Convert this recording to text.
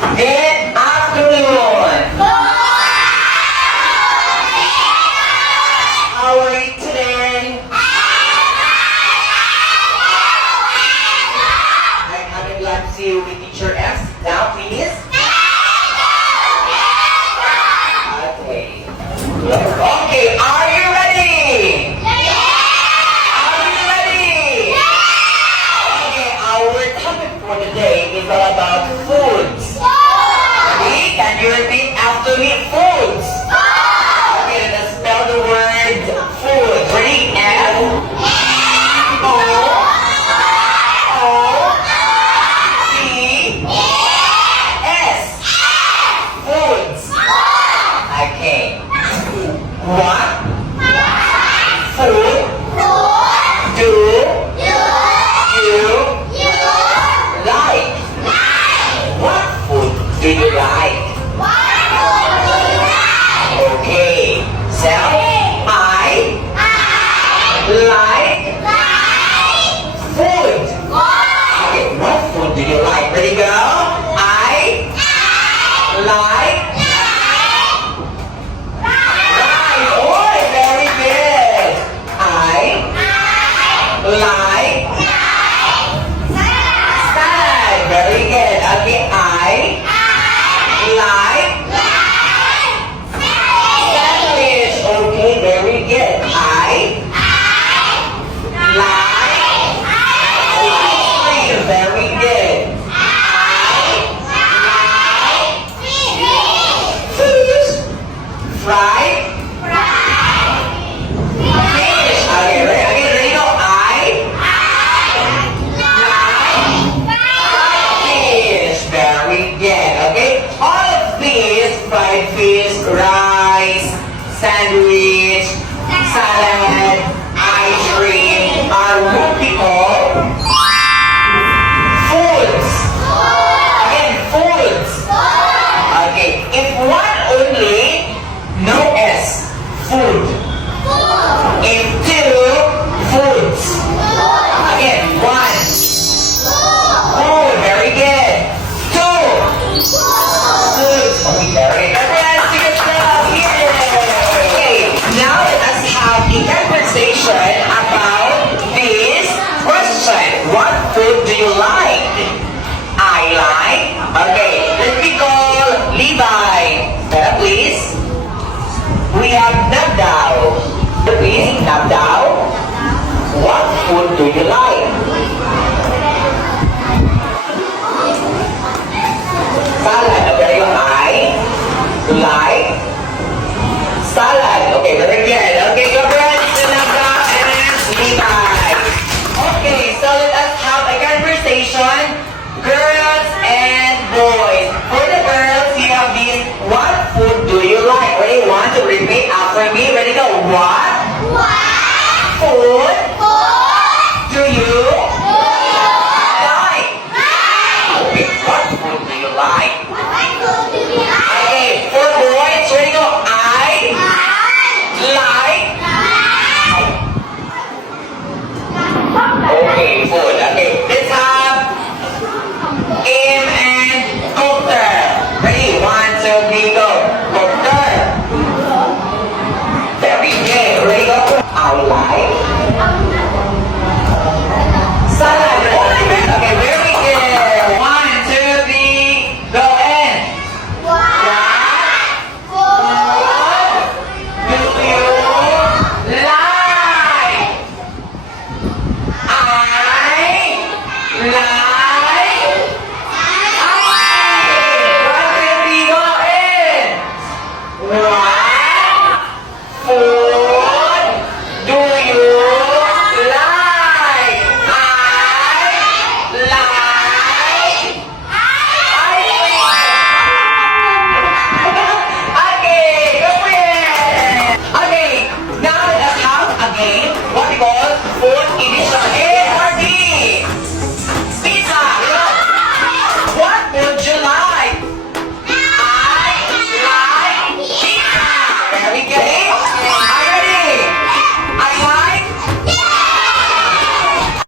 Good afternoon. How are you today? I'm glad to see you with Teacher S. Now, please. Okay. Okay, are you ready? Are you ready? Okay, our topic for today is all about foods. Ready? Can you repeat after me? Foods. Okay, let's spell the word food. Ready? F O O C S. Foods. Okay. What food do you like? What food do you like? Okay. So, I like food. Okay, what food do you like? Ready, go? I like rice. Oh, very good. I like salad. Very good. Okay, I like sandwich. Okay, very good. I like ice cream. Very good. Fish. Fried fish. Okay, ready, go. I like fish. Very good. Okay, all of these fried fish, rice, sandwich, salad, ice cream are what we call foods. Again, foods. Okay, if one only, no S. Food. If two, foods. Again, one. Oh, very good. Two. Foods. Okay, very good. Everyone, see yourself here. Okay, now let us have a conversation about this question. What food do you like? I like. Okay, let me call Levi. Please. We have Nabdao. Please, Nabdao. What food do you like? Salad. Okay, I like salad. Okay, very good. Okay, go friends to Nabdao and Levi. Okay, so let us have a conversation. Girls and boys. For the girls, you have this. What food do you like? Ready? Want to repeat after me? Ready? Go. What